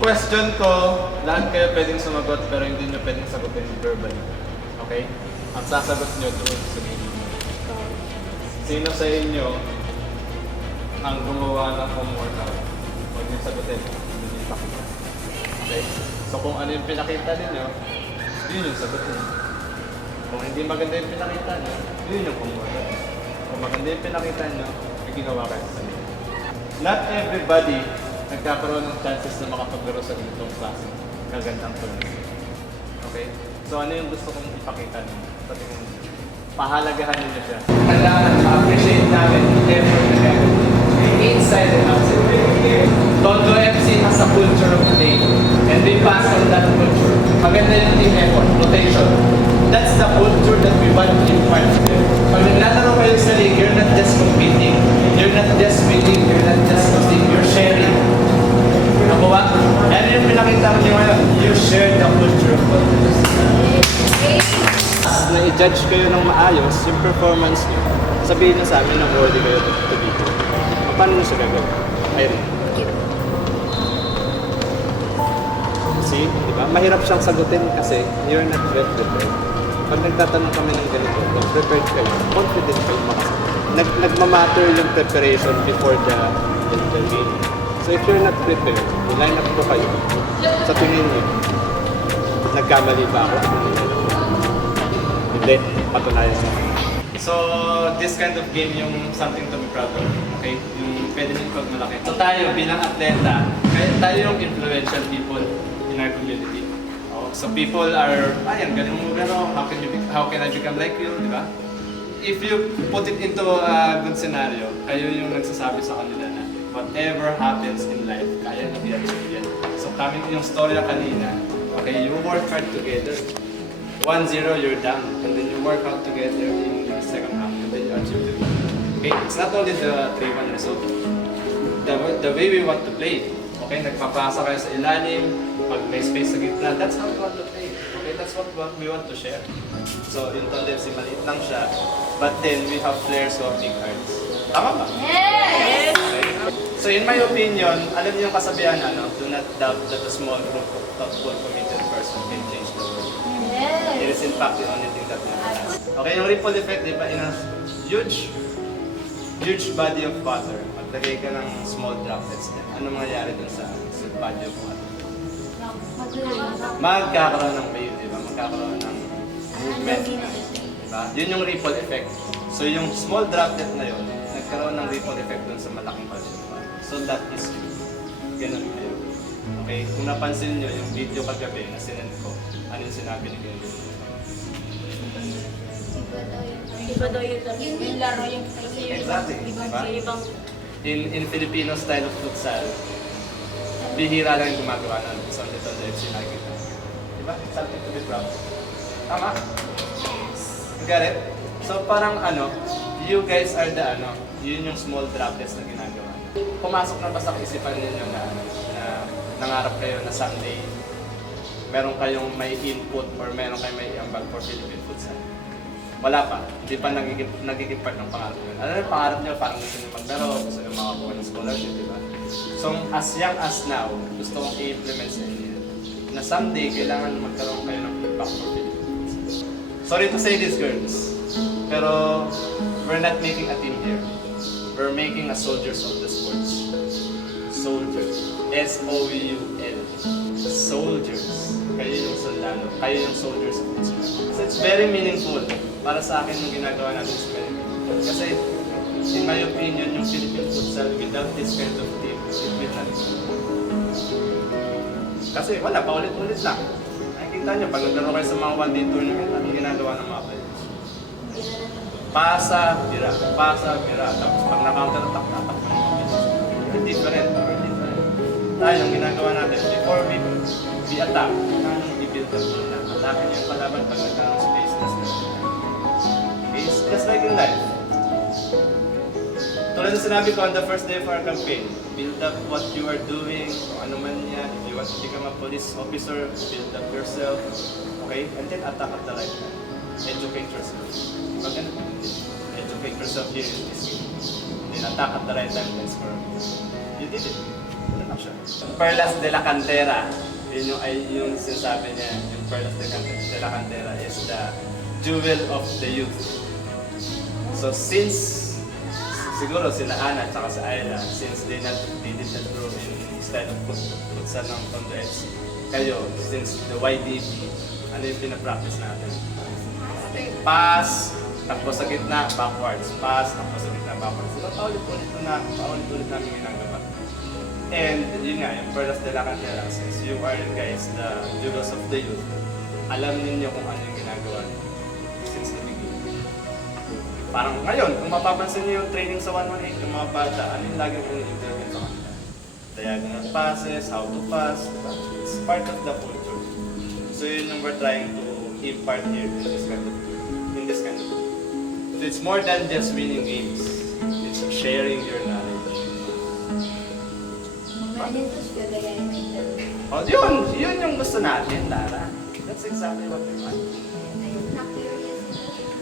question ko, lahat kayo pwedeng sumagot pero hindi nyo pwedeng sagutin verbally. Okay? Ang sasagot nyo doon sa video nyo. Sino sa inyo ang gumawa ng home workout? Huwag nyo sagutin. Hindi nyo ipakita. Okay? So kung ano yung pinakita ninyo, yun yung sagutin. Kung hindi maganda yung pinakita nyo, yun yung home workout. Kung maganda yung pinakita nyo, may ginawa kayo sa sarili. Not everybody nagkakaroon ng chances na makapaglaro sa ganitong klase ng gandang tournament. Okay? So ano yung gusto kong ipakita ninyo? Sa tingin nyo? Pahalagahan ninyo siya. Kailangan ma-appreciate namin yung effort na gagawin. Inside and outside. Tondo FC has a culture of play. And we pass on that culture. Maganda yung team effort, rotation. That's the culture that we want to impart to them. Pag naglalaro kayo sa league, you're not just competing. You're not just winning. You're not just losing. You're sharing. Nakuha? Ano yung pinakita ko niyo ngayon? You share the culture of football. Na i-judge kayo ng maayos yung performance niyo, sabihin niyo sa amin na worthy kayo to be here. Paano niyo siya gagawin? Irene. See? Diba? Mahirap siyang sagutin kasi you're not well prepared. Pag nagtatanong kami ng ganito, prepared kayo, confident kayo makasagot. Nagmamatter yung preparation before the game. So if you're not prepared, line up ko kayo. Sa tingin niyo, nagkamali ba ako? Hindi, patunayan sa akin. So, this kind of game yung something to be proud of. Okay? Yung pwede nyo pagmalaki. So tayo bilang atleta, tayo yung influential people in our community. So people are, ayan, ganun mo pero how can I become like you, di ba? If you put it into a good scenario, kayo yung nagsasabi sa kanila na whatever happens in life, kaya na i-achieve yan. So coming yung storya kanina, okay, you work hard together. 1-0, you're down. And then you work out together in the second half. And then you achieve the win. Okay? It's not only the 3-1 result. The way we want to play. Okay? Nagpapasa kayo sa ilalim. Pag may space sa gitna, that's how we want to play. Okay? That's what we want to share. So, yung tendency, maliit lang siya. But then, we have players who have big hearts. Tama ba? Yes! Okay? So, in my opinion, alam niyo yung kasabihan, do not doubt that a small group of thoughtful, committed person can change the world. It is in fact the only thing that matters. Okay, yung ripple effect, di ba, in a huge body of water, maglagay ka ng small droplets din. Ano mangyayari dun sa body of water? Magkakaroon ng wave, di ba? Magkakaroon ng movement. Diba? Yun yung ripple effect. So yung small droplet na yun, nagkaroon ng ripple effect dun sa malaking body of water. So that is you. Ganun kayo. Okay, kung napansin nyo yung video kagabi na sinend ko, ano yung sinabi ni Gary? Iba daw yung laro yung Exactly, diba? ibang In Filipino style of futsal, bihira lang yung gumagawa ng isang little FC nakikita. Diba? Something to be proud. Tama? You got it? So parang you guys are the yun yung small droplets na ginagawa. Pumasok na ba sa isipan ninyo na nangarap kayo na someday meron kayong may input or meron kayong may iambag for Philippine futsal? Wala pa. Hindi pa nagiging part ng pangarap nyo. Ano yung pangarap nyo? Parang gusto nyo maglaro, gusto nyo makakuha ng scholarship, di ba? So, as young as now, gusto kong i-implement sa inyo na someday kailangan magkaroon kayo ng impact for Philippine futsal. Sorry to say this, girls, pero we're not making a team here. We're making a soldiers of the sports. Soldiers. S-O-U-L. Soldiers. Kayo yung soldado. Kayo yung soldiers of the sports. So it's very meaningful. Para sa akin yung ginagawa natin is very meaningful. Kasi, in my opinion, yung Philippine futsal without this kind of team, it will not be. Kasi wala, paulit-ulit lang. Nakikita nyo, pag naglaro kayo sa mga one-day tournament, anong ginagawa ng mga players? Pasa, bira. Pasa, bira. Tapos pag na-counter attack, natakpan yung mga players. It's different. Tayo, ang ginagawa natin, before we attack, kailangan i-build up muna. Atakin yung palaban pag nagkaroon space na sila. Okay, it's just like in life. Tulad na sinabi ko on the first day of our campaign, build up what you are doing, kung ano man yan. If you want to become a police officer, build up yourself. Okay? And then attack at the right time. Educate yourself. Maganda. Educate yourself here in this game. Then attack at the right time, that's for you did it. Perlas de la Cantera. Yung sinasabi niya, yung Perlas de la Cantera is the jewel of the youth. So since siguro sila Ana at saka si Ayla, since they did not grow in style of futsal ng Tondo FC, kayo, since the YDP, ano yung pinapractice natin? Pass, takbo sa gitna, backwards. Pass, takbo sa gitna, backwards. So, paulit-ulit namin ginagawa. And yun nga, yung Perlas de la Cantera, since you are guys the jewels of the youth, alam ninyo kung ano yung ginagawa since the beginning. Parang ngayon, kung mapapansin niyo yung training sa 118, yung mga bata, ano yung lagi kong interview sa kanila? Diagonal passes, how to pass, diba? It's part of the culture. So yun yung we're trying to impart here in this kind of So it's more than just winning games. It's sharing your knowledge. Oh, yun yung gusto natin, Lara. That's exactly what we want.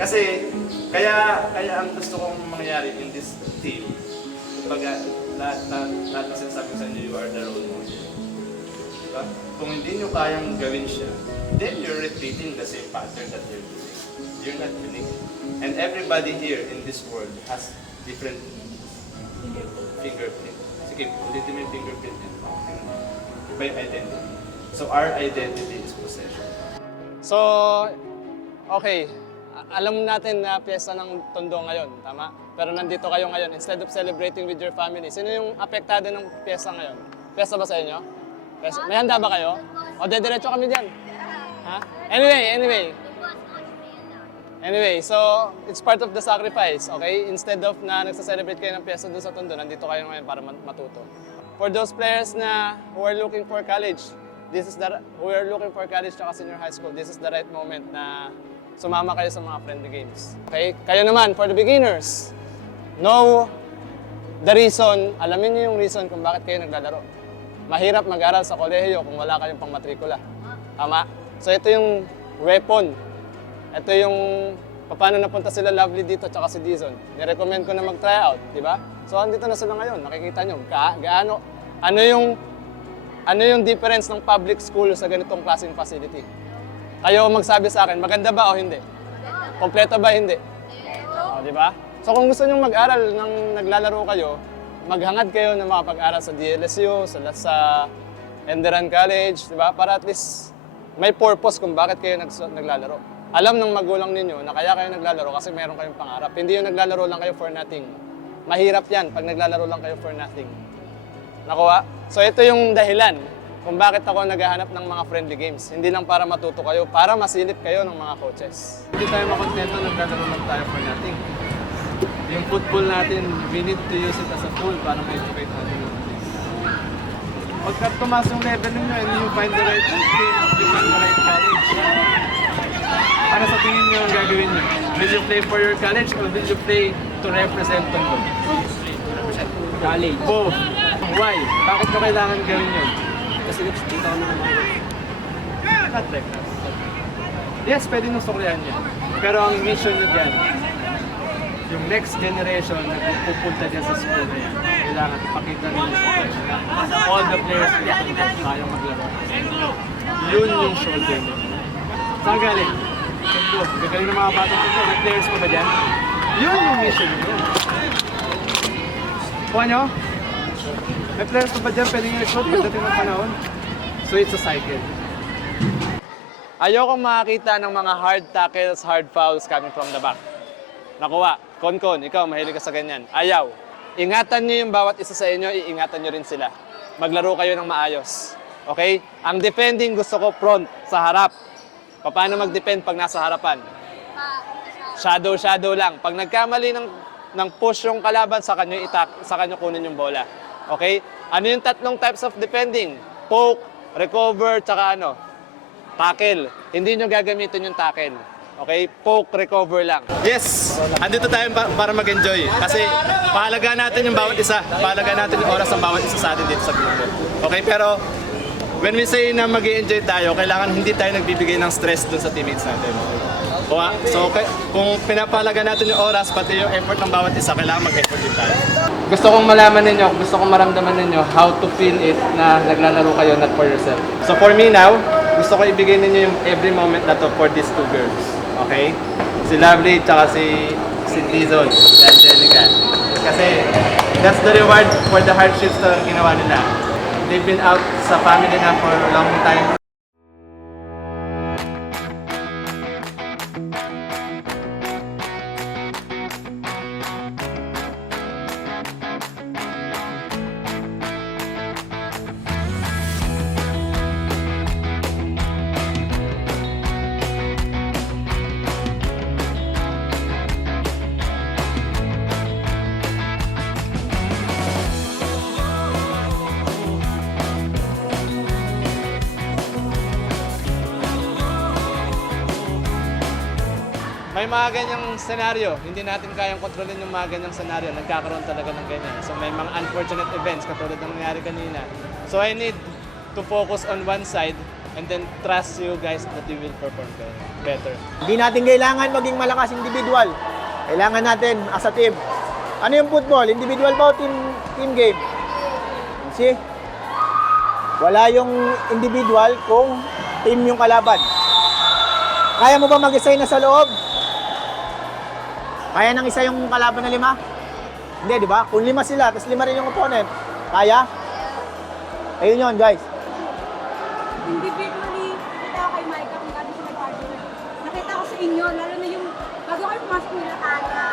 Kasi, kaya ang gusto kong mangyari in this team, kumbaga, lahat ng sinasabi sa inyo, you are the role model. Diba? Kung hindi nyo kayang gawin siya, then you're repeating the same pattern that you're doing. You're not unique. And everybody here in this world has different fingerprint. Sige, ulitin mo yung fingerprint niya. Iba yung identity. So our identity is possession. So, okay. Alam natin na piyesta ng Tondo ngayon, tama? Pero nandito kayo ngayon, instead of celebrating with your family, sino yung apektado ng piyesta ngayon? Piyesta ba sa inyo? Piyesta? May handa ba kayo? O, dediretso kami dyan. Ha? Anyway, so it's part of the sacrifice, okay? Instead of na nagsa-celebrate kayo ng piyesta doon sa Tondo, nandito kayo ngayon para matuto. For those players na who are looking for college, who are looking for college tsaka senior high school, this is the right moment na sumama kayo sa mga friendly games. Okay? Kayo naman, for the beginners, know the reason, alamin niyo yung reason kung bakit kayo naglalaro. Mahirap mag-aral sa kolehiyo kung wala kayong pang-matrikula. Tama? So ito yung weapon. Ito yung paano napunta sila Lovely dito tsaka si Dizon. Nirecommend ko na mag-try out, di ba? So andito na sila ngayon, nakikita nyo, ano yung difference ng public school sa ganitong klaseng facility. Kayo magsabi sa akin, maganda ba o hindi? Kompleto ba hindi? O, di ba? So kung gusto nyo mag-aral nang naglalaro kayo, maghangad kayo na makapag-aral sa DLSU, sa Enderan College, di ba? Para at least may purpose kung bakit kayo naglalaro. Alam ng magulang ninyo na kaya kayo naglalaro kasi meron kayong pangarap. Hindi yung naglalaro lang kayo for nothing. Mahirap yan pag naglalaro lang kayo for nothing. Nakuha? So ito yung dahilan kung bakit ako naghahanap ng mga friendly games. Hindi lang para matuto kayo, para masilip kayo ng mga coaches. Hindi tayo makontento naglalaro lang tayo for nothing. Yung football natin, we need to use it as a tool para ma-educate natin yung team. Pagka tumaas yung level ninyo and you find the right team, you find the right college. Ano sa tingin nyo ang gagawin nyo? Will you play for your college or will you play to represent Tondo? College. Both. Why? Bakit ka kailangan gawin yun? Kasi nagsipunta kami ng mga not like that. Yes, pwede nung suklihan niya. Pero ang mission niya dyan, yung next generation na pupunta dyan sa school na yan, kailangan ipakita nila sa coach na all the players na kayang maglaro. Yun yung shoulder niya. Saan galing? Tondo. Gagaling ng mga batang Tondo. May players pa ba dyan? Yun yung mission niya. Kuha nyo? May players pa ba dyan pwede nyo i-shoot pagdating ng panahon? So it's a cycle. Ayokong makakita ng mga hard tackles, hard fouls coming from the back. Nakuha. Konkon, ikaw mahilig ka sa ganyan. Ayaw. Ingatan nyo yung bawat isa sa inyo, iingatan nyo rin sila. Maglaro kayo ng maayos. Okay? Ang defending gusto ko front, sa harap. Paano mag-defend pag nasa harapan? Shadow lang. Pag nagkamali ng push yung kalaban, sa kanyo kunin yung bola. Okay? Ano yung tatlong types of defending? Poke, recover, tsaka tackle. Hindi nyo gagamitin yung tackle. Okay? Poke, recover lang. Yes! Andito tayo para mag-enjoy. Kasi pahalaga natin yung bawat isa. Pahalaga natin yung oras ng bawat isa sa atin dito sa grupo. Okay? Pero when we say na mag-enjoy tayo, kailangan hindi tayo nagbibigay ng stress dun sa teammates natin. So, kung pinapalaga natin yung oras, pati yung effort ng bawat isa, kailangan mag-effort din tayo. Gusto kong malaman ninyo, gusto kong maramdaman ninyo how to feel it na naglalaro kayo not for yourself. So for me now, gusto ko ibigay ninyo yung every moment na to for these two girls. Okay? Si Lovely, tsaka si Dizon, si Angelica. Kasi that's the reward for the hardships na ginawa nila. They've been out sa family na for a long time. May mga ganyang senaryo, hindi natin kayang kontrolin yung mga ganyang senaryo, nagkakaroon talaga ng ganyan. So may mga unfortunate events katulad ng nangyari kanina. So I need to focus on one side and then trust you guys that you will perform better. Hindi natin kailangan maging malakas individual. Kailangan natin as a team. Ano yung football? Individual ba o team game? See? Wala yung individual kung team yung kalaban. Kaya mo ba mag-isa na sa loob? Kaya nang isa yung kalaban na 5? Hindi, di ba? Kung 5 sila, tapos 5 rin yung opponent. Kaya? Ayun yun, guys. Individually, nakita ko kay Micah kung gabi siya nag-hardware. Nakita ko sa inyo, lalo na yung bago kayo pumasok nila Ana,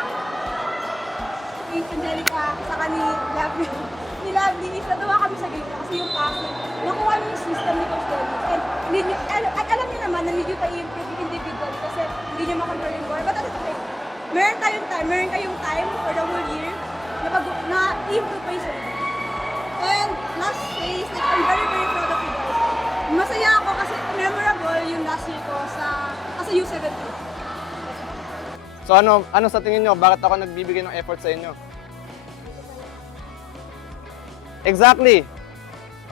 kay Angelica, saka ni Lovely. Ni Lovely, isa daw kami sa game kasi yung passing. Nakuha niyo yung system ni Coach Dennis. And alam niyo naman na medyo tayo yung individual kasi hindi niya makontrol yung ball. But that's okay. Meron kayong time for the whole year na improve pa yung sarili. And last phase, like, I'm very, very proud of you guys. Masaya ako kasi memorable yung last year ko sa U17. So ano sa tingin nyo, bakit ako nagbibigay ng effort sa inyo? Exactly.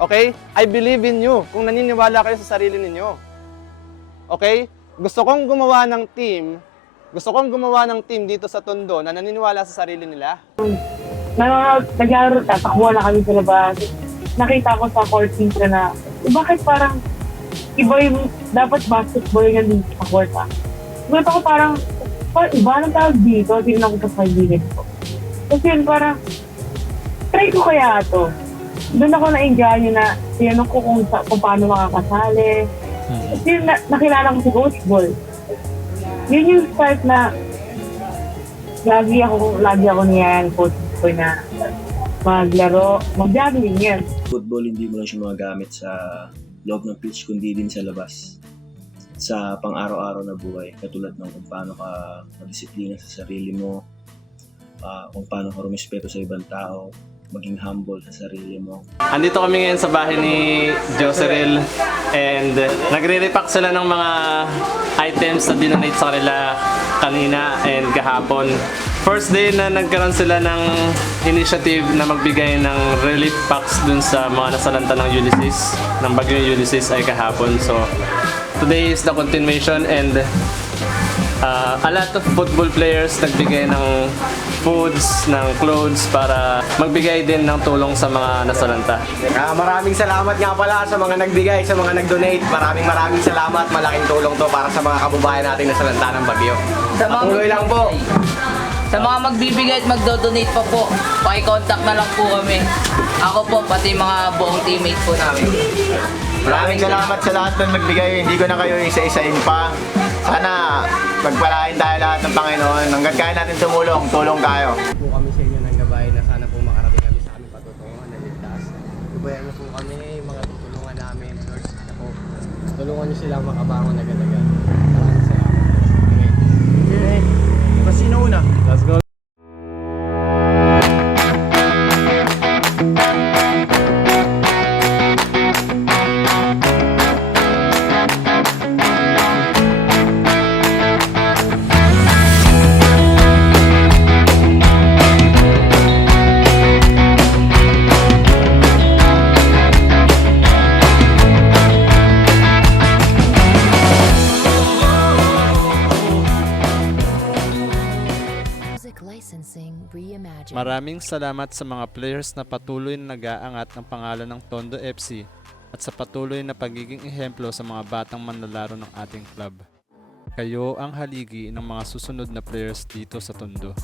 Okay? I believe in you kung naniniwala kayo sa sarili ninyo. Okay? Gusto kong gumawa ng team dito sa Tondo na naniniwala sa sarili nila. Nag-aaral, tatakbo na kami sa labas. Nakita ko sa court teacher na, bakit parang iba yung, dapat basketball yan dito sa court Nakita ko parang iba nang tawag dito, tinanong ko sa kaibigan ko. Kasi yun parang, try ko kaya ito. Doon ako na-enjoy na, tinanong ko kung paano makakasali. Kasi yun, nakilala ko si Coach Ball. Yun yung start na lagi ako niyan, coach ko na maglaro, mag-juggling yan. Football, hindi mo lang siya magagamit sa loob ng pitch, kundi din sa labas. Sa pang-araw-araw na buhay, katulad ng kung paano ka madisiplina sa sarili mo, kung paano ka rumispeto sa ibang tao, maging humble sa sarili mo. Andito kami ngayon sa bahay ni Joceril and nagre-repack sila ng mga items na dinonate sa kanila kanina and kahapon. First day na nagkaroon sila ng initiative na magbigay ng relief packs dun sa mga nasalanta ng Ulysses, ng bagyo Ulysses ay kahapon. So today is the continuation and a lot of football players nagbigay ng foods, ng clothes para magbigay din ng tulong sa mga nasalanta. Maraming salamat nga pala sa mga nagbigay, sa mga nag-donate. Maraming salamat. Malaking tulong to para sa mga kababayan natin na salanta ng bagyo. Patuloy lang po. Sa mga magbibigay at magdo-donate pa po, paki-contact na lang po kami. Ako po, pati mga buong teammate po namin. Maraming salamat sa lahat ng nagbigay. Hindi ko na kayo isa-isain pa. Sana magpalain tayo lahat ng Panginoon. Hanggat kaya natin tumulong, tulong tayo. Po kami sa inyo ng gabay na sana po makarating kami sa aming patutunguhan na ligtas. Tubayan niyo po kami, mga tutulungan namin, Lord. Ako, tulungan niyo silang makabangon agad-agad. Maraming salamat. Amen. Okay. Sino una? Let's go. Maraming salamat sa mga players na patuloy na nag-aangat ng pangalan ng Tondo FC at sa patuloy na pagiging ehemplo sa mga batang manlalaro ng ating club. Kayo ang haligi ng mga susunod na players dito sa Tondo.